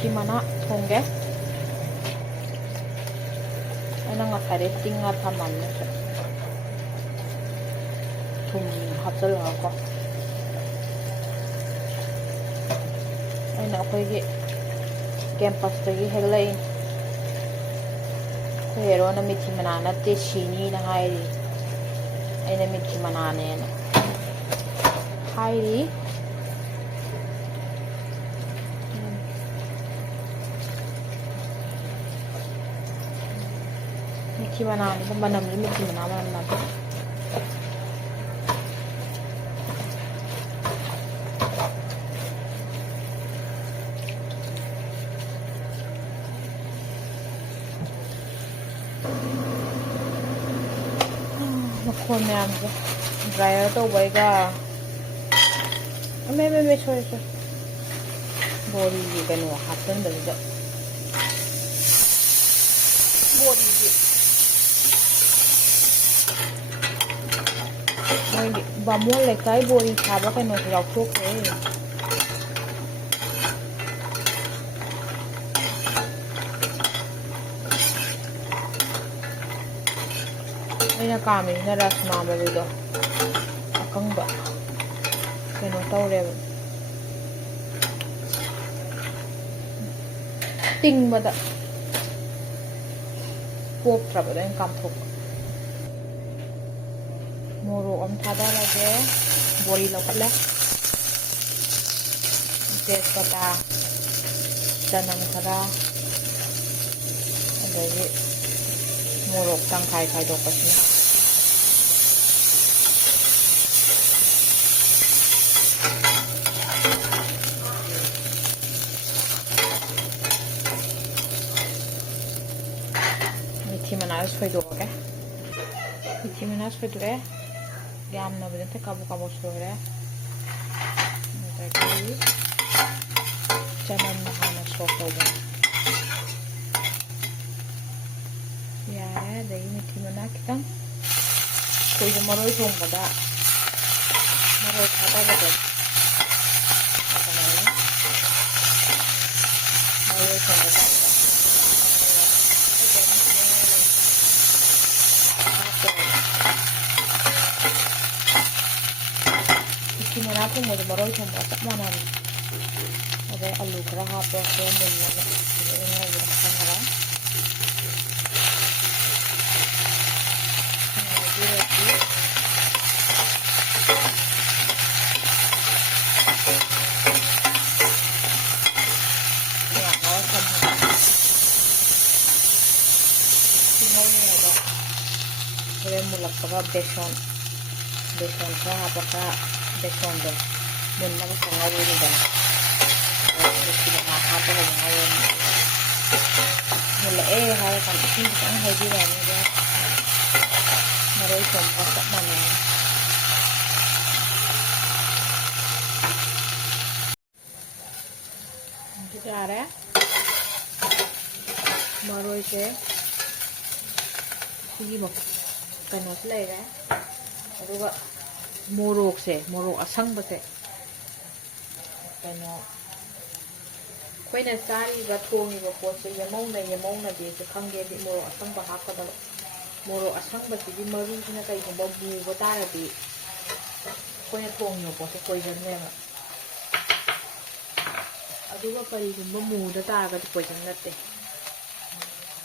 ꯃꯤꯊꯤ ꯃꯅꯥ ꯊꯣꯡꯒꯦ ꯑꯩꯅ ꯉꯁꯥꯏꯗꯩ ꯇꯤꯡꯉ ꯊꯝꯃꯝꯅꯦ ꯊꯨꯝ ꯍꯥꯞꯆꯜꯂꯒꯀꯣ ꯑꯩꯅ ꯑꯩꯈꯣꯏꯒꯤ ꯀꯦꯝꯄꯁꯇꯒꯤ ꯍꯦꯛꯂꯛꯏꯅꯤ ꯑꯩꯈꯣꯏ ꯍꯦꯔꯣꯅ ꯃꯤꯊꯤ ꯃꯅꯥ ꯅꯠꯇꯦ ꯁꯤꯅꯤꯅ ꯍꯥꯏꯔꯤ ꯑꯩꯅ ꯃꯤꯊꯤ ꯃꯅꯥꯅꯦꯅ ꯍꯥꯏꯔꯤ ꯃꯤꯊꯤ ꯃꯅꯥꯅꯤꯗ ꯃꯅꯝꯁꯨ ꯃꯤꯊꯤ ꯃꯅꯥ ꯃꯅꯝ ꯅꯝꯃꯦ ꯃꯈꯣꯟ ꯃꯌꯥꯝꯁꯦ ꯗ꯭ꯔꯥꯏꯌꯔ ꯇꯧꯕꯩꯒ ꯁꯣꯏ ꯕꯣꯔꯤꯒꯤ ꯀꯩꯅꯣ ꯍꯥꯞꯆꯟꯕꯁꯤꯗ ꯕꯣꯔꯤꯒꯤ ꯃꯣꯏꯒꯤ ꯕꯥꯃꯣꯟ ꯂꯩꯀꯥꯏ ꯕꯣꯔꯤ ꯁꯥꯕ ꯀꯩꯅꯣꯁꯨ ꯌꯥꯎꯊꯣꯛꯈ꯭ꯔꯦ ꯑꯩꯅ ꯀꯥꯝꯃꯤꯁꯤꯅ ꯔꯥꯁꯃꯥ ꯃꯔꯨꯗꯣ ꯑꯀꯪꯕ ꯀꯩꯅꯣ ꯇꯧꯔꯦꯕ ꯇꯤꯡꯕꯗ ꯄꯣꯞꯇ꯭ꯔꯕꯗ ꯑꯩꯅ ꯀꯥꯝꯊꯣꯛꯄ ꯃꯣꯔꯣꯛ ꯑꯃ ꯊꯥꯗꯔꯒꯦ ꯕꯣꯔꯤ ꯂꯧꯈꯠꯂꯦ ꯇꯦꯖꯄꯇꯥ ꯆꯅꯝ ꯈꯔ ꯑꯗꯒꯤ ꯃꯣꯔꯣꯛ ꯇꯪꯈꯥꯏ ꯈꯥꯏꯗꯣꯛꯄꯁꯤꯅ ꯃꯤꯊꯤ ꯃꯅꯥ ꯁꯣꯏꯗꯣꯛꯑꯒꯦ ꯃꯤꯊꯤ ꯃꯅꯥ ꯁꯣꯏꯗꯣꯛꯑꯦ ꯌꯥꯝꯅꯕꯨꯗꯤ ꯅꯠꯇꯦ ꯀꯥꯕꯣꯛ ꯀꯥꯕꯣꯛ ꯁꯣꯏꯔꯦ ꯑꯗꯒꯤ ꯆꯅꯝ ꯍꯥꯟꯅ ꯁꯣꯛ ꯇꯧꯕꯅꯦ ꯌꯥꯔꯦ ꯑꯗꯒꯤ ꯃꯤꯊꯤ ꯃꯅꯥ ꯈꯤꯇꯪ ꯑꯩꯈꯣꯏꯁꯨ ꯃꯔꯣꯏ ꯊꯣꯡꯕꯗ ꯃꯔꯣꯏ ꯊꯥꯗꯕꯗꯣ ꯑꯗꯨꯃꯥꯏꯅ ꯃꯔꯣꯏ ꯊꯣꯡꯕꯗ ꯃꯤꯊꯤ ꯃꯅꯥ ꯊꯣꯡꯕꯗ ꯃꯔꯣꯏ ꯊꯣꯡꯕ ꯆꯞ ꯃꯥꯟꯅꯔꯦ ꯑꯗꯩ ꯑꯂꯨ ꯈꯔ ꯍꯥꯞꯄꯒ ꯃꯨꯟꯅꯕ ꯑꯗꯩ ꯉꯧꯕꯗ ꯍꯥꯞꯆꯟꯈꯔꯦ ꯍꯣꯔꯦꯟ ꯃꯨꯜꯂꯛꯄꯒ ꯕꯦꯁꯣꯟ ꯈꯔ ꯍꯥꯞꯄꯒ ꯕꯦꯁꯣꯟꯗꯣ ꯃꯨꯟꯅꯕ ꯉꯧꯔꯤꯗꯅ ꯃꯤꯊꯤ ꯃꯅꯥ ꯍꯥꯞꯄꯒ ꯉꯧꯔꯅꯤ ꯃꯨꯜꯂꯛꯑꯦ ꯍꯥꯏꯔꯀꯥꯟꯗ ꯏꯁꯤꯡ ꯈꯤꯇꯪ ꯍꯩꯕꯤꯔꯅꯤ ꯑꯗꯨꯒ ꯃꯔꯣꯏ ꯊꯣꯡꯕ ꯆꯞ ꯃꯥꯟꯅꯩ ꯌꯥꯔꯦ ꯃꯔꯣꯏꯁꯦ ꯁꯤꯒꯤ ꯀꯩꯅꯣꯁꯨ ꯂꯩꯔꯦ ꯑꯗꯨꯒ ꯃꯣꯔꯣꯛꯁꯦ ꯃꯣꯔꯣꯛ ꯑꯁꯪꯕꯁꯦ ꯀꯩꯅꯣ ꯑꯩꯈꯣꯏꯅ ꯆꯥꯔꯤꯕ ꯊꯣꯡꯉꯤꯕ ꯄꯣꯠꯁꯦ ꯌꯦꯃꯧꯅꯗꯦꯁꯨ ꯈꯪꯒꯦꯗꯤ ꯃꯣꯔꯣꯛ ꯑꯁꯪꯕ ꯍꯥꯞꯀꯗꯕ ꯃꯣꯔꯣꯛ ꯑꯁꯪꯕꯁꯤꯒꯤ ꯃꯔꯨꯁꯤꯅ ꯀꯩꯒꯨꯝꯕ ꯃꯨꯕ ꯇꯥꯔꯗꯤ ꯑꯩꯈꯣꯏꯅ ꯊꯣꯡꯉꯤꯕ ꯄꯣꯠꯁꯦ ꯄꯣꯏꯖꯟꯅꯦꯕ ꯑꯗꯨꯒ ꯀꯔꯤꯒꯨꯝꯕ ꯃꯨꯗ ꯇꯥꯔꯒꯗꯤ ꯄꯣꯏꯖꯟ ꯅꯠꯇꯦ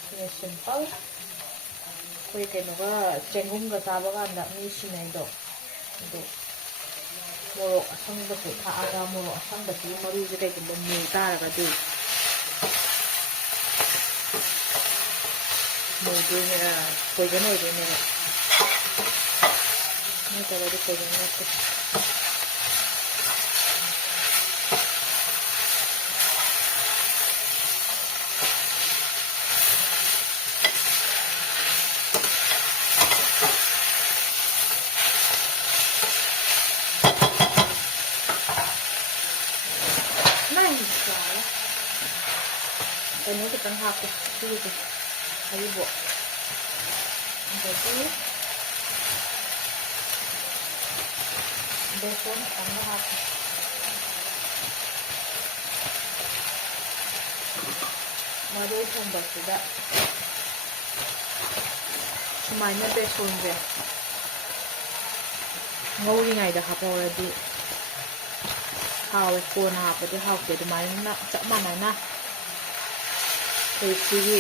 ꯁꯤꯅ ꯁꯤꯝꯄꯜ ꯑꯩꯈꯣꯏ ꯀꯩꯅꯣꯒ ꯆꯦꯡꯒꯨꯝꯒ ꯆꯥꯕ ꯀꯥꯟꯗ ꯃꯤ ꯁꯤꯟꯅꯩꯗꯣ ꯑꯗꯣ ꯃꯣꯔꯣꯛ ꯑꯁꯪꯕꯁꯦ ꯊꯥꯛꯑꯒ ꯃꯣꯔꯣꯛ ꯑꯁꯪꯕꯁꯤꯒꯤ ꯃꯔꯨꯁꯦ ꯀꯩꯒꯨꯝꯕ ꯃꯨ ꯇꯥꯔꯒꯗꯤ ꯃꯨꯗꯣꯏꯅꯦ ꯄꯣꯏꯖꯟ ꯑꯣꯏꯗꯣꯏꯅꯦꯕ ꯅꯠꯇ꯭ꯔꯒꯗꯤ ꯄꯣꯏꯖꯟ ꯅꯠꯇꯦ ꯀꯩꯅꯣ ꯈꯤꯇꯪ ꯍꯥꯞꯄꯦ ꯁꯤꯒꯤꯁꯦ ꯍꯔꯤꯕꯣꯞ ꯑꯗꯒꯤ ꯕꯦꯁꯣꯟ ꯈꯤꯇꯪꯒ ꯍꯥꯞꯄꯦ ꯃꯔꯣꯏ ꯊꯣꯡꯕꯁꯤꯗ ꯁꯨꯃꯥꯏꯅ ꯕꯦꯁꯣꯟꯁꯦ ꯉꯧꯔꯤꯉꯩꯗ ꯍꯥꯞꯍꯧꯔꯗꯤ ꯍꯥꯎꯋꯦ, ꯀꯣꯟꯅ ꯍꯥꯞꯄꯗꯤ ꯍꯥꯎꯇꯦ. ꯑꯗꯨꯃꯥꯏꯅ ꯆꯞ ꯃꯥꯟꯅꯅ ꯑꯩꯈꯣꯏ ꯁꯤꯒꯤ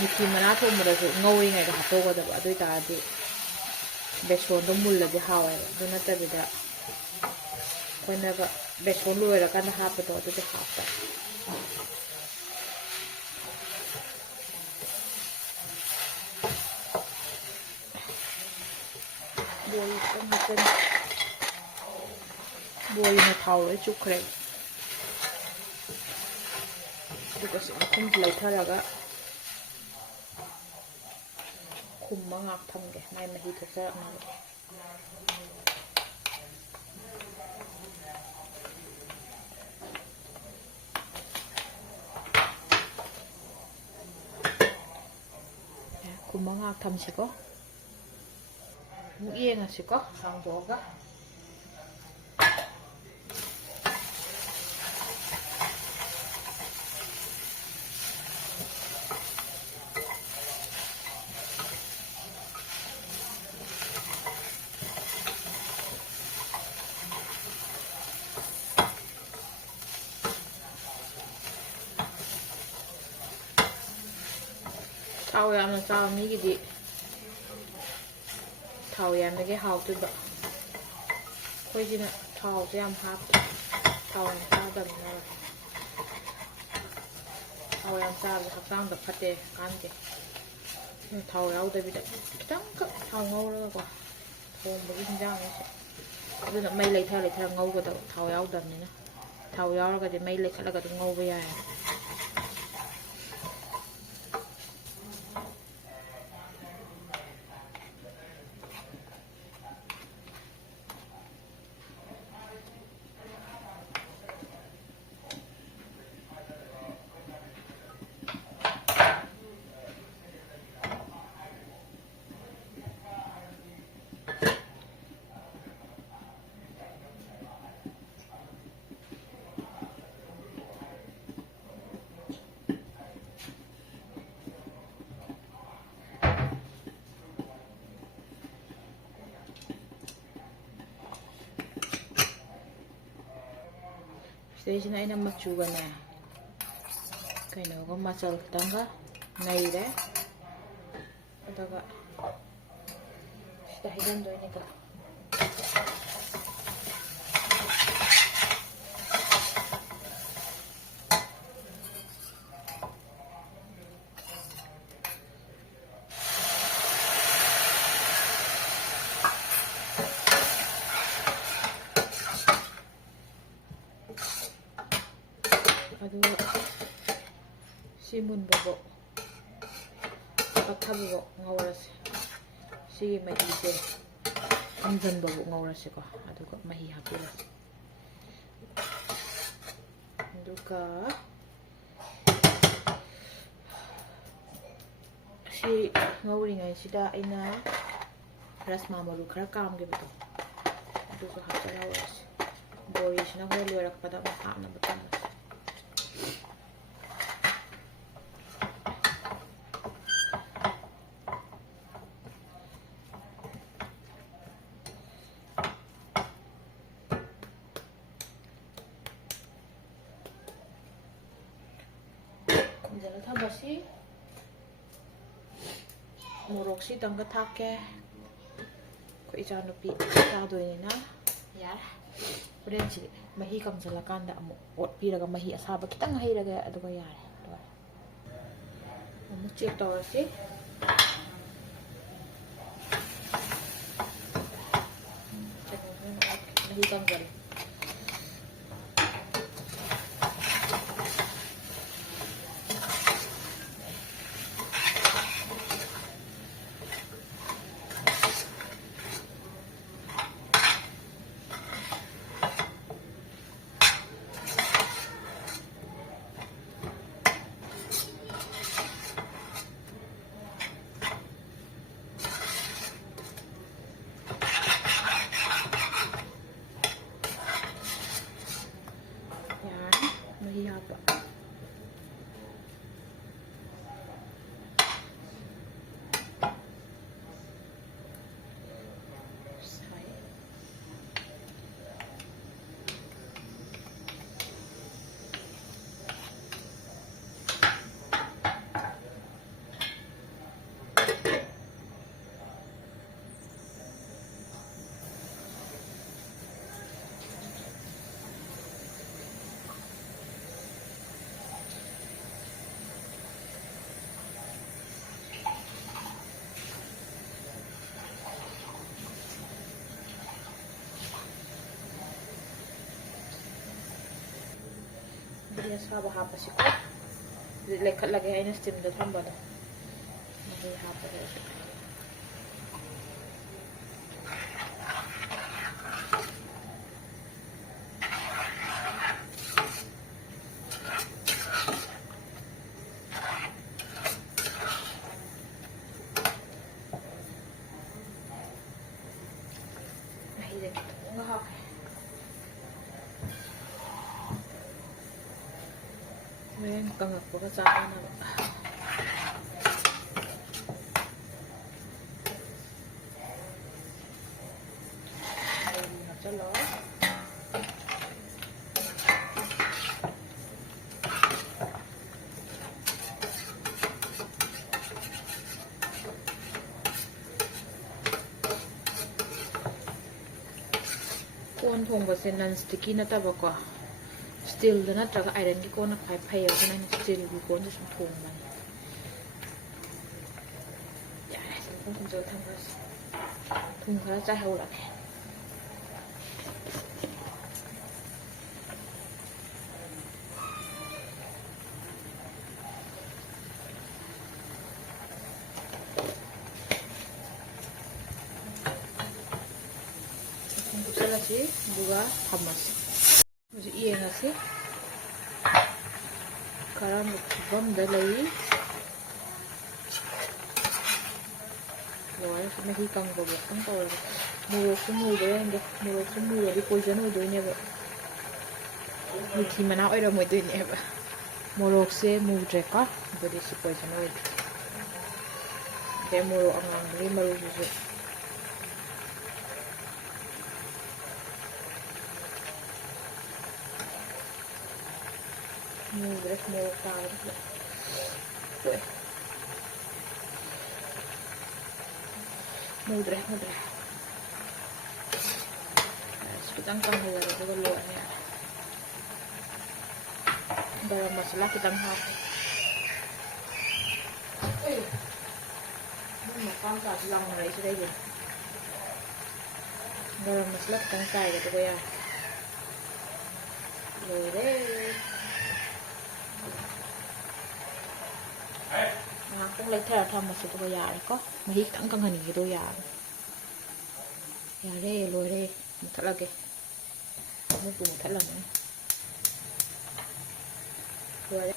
ꯃꯤꯊꯤ ꯃꯅꯥ ꯊꯣꯡꯕꯗꯁꯨ ꯉꯧꯔꯤꯉꯩꯗ ꯍꯥꯞꯍꯧꯒꯗꯕ. ꯑꯗꯨ ꯑꯣꯏꯇꯥꯔꯗꯤ ꯕꯦꯁꯣꯟꯗꯣ ꯃꯨꯜꯂꯗꯤ ꯍꯥꯎꯋꯦꯕ. ꯑꯗꯨ ꯅꯠꯇꯕꯤꯗ ꯑꯩꯈꯣꯏꯅꯒ ꯕꯦꯁꯣꯟ ꯂꯣꯏꯔꯀꯥꯟꯗ ꯍꯥꯞꯄꯗꯣ ꯑꯗꯨꯗꯤ ꯍꯥꯞꯄ. ꯕꯣꯔꯤꯅ ꯊꯥꯎ ꯂꯣꯏ ꯆꯨꯞꯈ꯭ꯔꯦ. ꯑꯗꯨꯒ ꯃꯈꯨꯝꯁꯤ ꯂꯩꯊꯔꯒ ꯈꯨꯝꯃ ꯉꯥꯛ ꯊꯝꯒꯦ, ꯃꯥꯏ ꯃꯍꯤ ꯊꯣꯛꯆꯔꯛꯅꯕ. ꯈꯨꯝꯃ ꯉꯥꯛ ꯊꯝꯁꯤꯀꯣ. ꯑꯃꯨꯛ ꯌꯦꯡꯉꯁꯤꯀꯣ ꯍꯥꯡꯗꯣꯛꯑꯒ. ꯊꯥꯎ ꯌꯥꯝꯅ ꯆꯥꯕ ꯃꯤꯒꯤꯗꯤ ꯊꯥꯎ ꯌꯥꯝꯅꯒꯤ ꯍꯥꯎꯗꯣꯏꯕ. ꯑꯩꯈꯣꯏꯁꯤꯅ ꯊꯥꯎꯁꯦ ꯌꯥꯝ ꯍꯥꯞꯇꯦ, ꯊꯥꯎ ꯌꯥꯝ ꯆꯥꯗꯕꯅꯤꯅ. ꯊꯥꯎ ꯌꯥꯝ ꯆꯥꯕꯁꯦ ꯍꯛꯆꯥꯡꯗ ꯐꯠꯇꯦ, ꯀꯥꯟꯗꯦ. ꯊꯥꯎ ꯌꯥꯎꯗꯕꯤꯗ ꯈꯤꯇꯪꯈꯛ ꯊꯥꯎ ꯉꯧꯔꯒꯀꯣ ꯊꯣꯡꯕꯒꯤ ꯍꯤꯟꯖꯥꯡꯁꯦ. ꯑꯗꯨꯅ ꯃꯩ ꯂꯩꯊꯔ ꯂꯩꯊꯔ ꯉꯧꯒꯗꯕ, ꯊꯥꯎ ꯌꯥꯎꯗꯕꯅꯤꯅ. ꯊꯥꯎ ꯌꯥꯎꯔꯒꯗꯤ ꯃꯩ ꯂꯩꯈꯠꯂꯒ ꯑꯗꯨꯝ ꯉꯧꯕ ꯌꯥꯏ. ꯁꯤꯗꯩꯁꯤꯅ ꯑꯩꯅ ꯃꯆꯨꯒꯅꯦ ꯀꯩꯅꯣꯒ ꯃꯆꯜ ꯈꯤꯇꯪꯒ ꯅꯩꯔꯦ. ꯑꯗꯨꯒ ꯁꯤꯗ ꯍꯩꯖꯤꯟꯗꯣꯏꯅꯤꯀꯣ. ꯑꯗꯨꯒ ꯁꯤ ꯃꯨꯟꯕꯐꯥꯎ ꯄꯠꯊꯕꯐꯥꯎ ꯉꯧꯔꯁꯤ. ꯁꯤꯒꯤ ꯃꯍꯤꯁꯦ ꯀꯪꯁꯤꯟꯕꯐꯥꯎ ꯉꯧꯔꯁꯤꯀꯣ. ꯑꯗꯨꯒ ꯃꯍꯤ ꯍꯥꯞꯄꯤꯔꯁꯤ. ꯑꯗꯨꯒ ꯁꯤ ꯉꯧꯔꯤꯉꯩꯁꯤꯗ ꯑꯩꯅ ꯔꯁꯃꯥ ꯃꯔꯨ ꯈꯔ ꯀꯥꯝꯈꯤꯕꯗꯣ ꯑꯗꯨꯁꯨ ꯍꯥꯞꯆꯤꯜꯍꯧꯔꯁꯤ. ꯕꯣꯔꯤꯁꯤꯅ ꯍꯣꯔꯦꯟ ꯂꯣꯏꯔꯛꯄꯗ ꯑꯃꯨꯛ ꯍꯥꯞꯅꯕ ꯊꯝꯃꯁꯤ. ꯈꯨꯝꯖꯤꯜꯂ ꯊꯝꯃꯁꯤ. ꯃꯣꯔꯣꯛꯁꯤꯗꯪꯒ ꯊꯥꯛꯀꯦ. ꯑꯩꯈꯣꯏ ꯏꯆꯥꯅꯨꯄꯤ ꯆꯥꯗꯣꯏꯅꯤꯅ ꯌꯥꯔꯦ. ꯍꯣꯔꯦꯟꯁꯤ ꯃꯍꯤ ꯀꯪꯁꯤꯜꯂꯀꯥꯟꯗ ꯑꯃꯨꯛ ꯑꯣꯠꯄꯤꯔꯒ ꯃꯍꯤ ꯑꯁꯥꯕ ꯈꯤꯇꯪ ꯍꯩꯔꯒ ꯑꯗꯨꯒ ꯌꯥꯔꯦ. ꯑꯃꯨꯛ ꯆꯦꯛ ꯇꯧꯔꯁꯤ. ꯃꯍꯤ ꯀꯪꯁꯤꯜꯂꯦ. ꯃꯍꯤ ꯍꯥꯞꯄ. ꯃꯍꯤ ꯑꯁꯥꯕ ꯍꯥꯞꯄꯁꯤꯀꯣ ꯍꯧꯖꯤꯛ ꯂꯩꯈꯠꯂꯒꯦ ꯑꯩꯅ ꯁ꯭ꯇꯤꯝꯗ ꯊꯝꯕꯗꯣ ꯃꯍꯤ ꯍꯥꯞꯄꯒ ꯃꯍꯤꯁꯦ ꯈꯤꯇꯪꯒ ꯍꯥꯞꯄꯦ ꯍꯣꯔꯦꯟ ꯀꯪꯉꯛꯄꯒ ꯆꯥꯅꯕ ꯍꯥꯞꯆꯜꯂꯣ ꯀꯣꯟ ꯊꯣꯡꯕꯁꯦ ꯅꯟ ꯁ꯭ꯇꯤꯛꯀꯤ ꯅꯠꯇꯕꯀꯣ ꯁ꯭ꯇꯤꯜꯗ ꯅꯠꯇ꯭ꯔꯒ ꯑꯥꯏꯔꯟꯒꯤ ꯀꯣꯟꯅ ꯈ꯭ꯋꯥꯏ ꯐꯩꯌꯦꯕ ꯑꯗꯨꯅ ꯑꯩꯅ ꯁ꯭ꯇꯤꯜꯒꯤ ꯀꯣꯟꯗ ꯁꯨꯝ ꯊꯣꯡꯕꯅꯤ ꯌꯥꯔꯦ ꯁꯤꯗ ꯊꯨꯝꯖꯜ ꯊꯝꯈ꯭ꯔꯁꯤ ꯊꯨꯝ ꯈꯔ ꯆꯥꯏꯍꯧꯔꯒꯦ ꯍꯥꯞꯆꯜꯂꯁꯤ ꯑꯗꯨꯒ ꯊꯝꯃꯁꯤ ꯍꯧꯖꯤꯛ ꯌꯦꯡꯉꯁꯤ ꯀꯔꯝꯕ ꯐꯤꯕꯝꯗ ꯂꯩ ꯂꯣꯏꯔꯦ ꯃꯍꯤ ꯀꯪꯕꯐꯥꯎꯇꯪ ꯇꯧꯔꯒ ꯃꯣꯔꯣꯛꯁꯨ ꯃꯨꯕ꯭ꯔꯥ ꯌꯦꯡꯒꯦ ꯃꯣꯔꯣꯛꯁꯨ ꯃꯨꯔꯗꯤ ꯄꯣꯏꯖꯟ ꯑꯣꯏꯗꯣꯏꯅꯦꯕ ꯃꯤꯊꯤ ꯃꯅꯥ ꯑꯣꯏꯔꯝꯃꯣꯏꯗꯣꯏꯅꯦꯕ ꯃꯣꯔꯣꯛꯁꯦ ꯃꯨꯗ꯭ꯔꯦꯀꯣ ꯑꯗꯨꯗꯤ ꯁꯤ ꯄꯣꯏꯖꯟ ꯑꯣꯏꯗ꯭ꯔꯦ ꯑꯗꯩ ꯃꯣꯔꯣꯛ ꯑꯉꯥꯡꯕꯒꯤ ꯃꯔꯨꯁꯤꯁꯨ ꯃꯨꯗ꯭ꯔꯦ ꯃꯣꯔꯣꯛ ꯇꯥꯕꯗꯨꯗ ꯇꯣꯛꯑꯦ ꯃꯨꯗ꯭ꯔꯦ ꯈꯤꯇꯪ ꯀꯪꯍꯜꯂꯒ ꯑꯗꯨꯒ ꯂꯣꯏꯔꯅꯤ ꯌꯥꯔꯦ गरम मसाला खितंग हापे मकान का लांग रही से रही गरम मसाला खितंग चाइगे तो यार लोरे ꯉꯥꯛꯇꯪ ꯂꯩꯊꯔ ꯊꯝꯃꯁꯤ ꯑꯗꯨꯒ ꯌꯥꯔꯦꯀꯣ ꯃꯍꯤ ꯈꯤꯇꯪ ꯀꯪꯍꯟꯈꯤꯗꯣ ꯌꯥꯔꯦ ꯌꯥꯔꯦ ꯂꯣꯏꯔꯦ ꯃꯨꯊꯠꯂꯒꯦ ꯑꯃꯨꯛꯄꯨ ꯃꯨꯊꯠꯂꯝꯃꯅꯤ ꯂꯣꯏꯔꯦ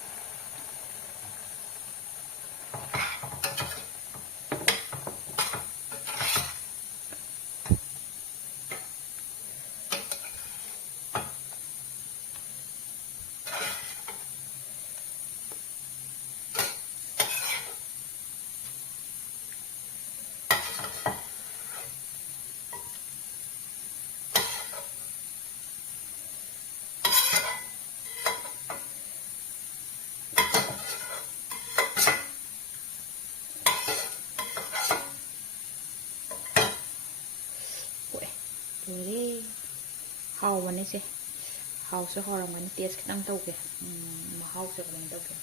लोरे हावबने से हावसे हावरमगनी टेस्ट खितंग तौगे महावसे कमन तौगे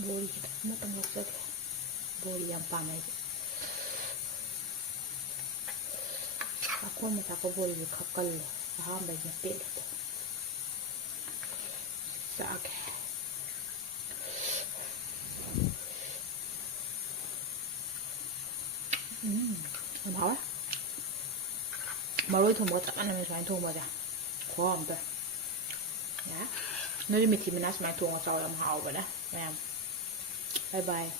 बोरी खितंग मतंग लौजगे बोरी याम पानाय अखोन मता को बोरी खक्कल अहांबे ने पेट चागे हावे मरोई थोंबा चप मानने सुमाय थोंबाजा खोम तो या नोई मिथि मना सुमाय थोंगा चाव याम हावबने मैम बाय बाय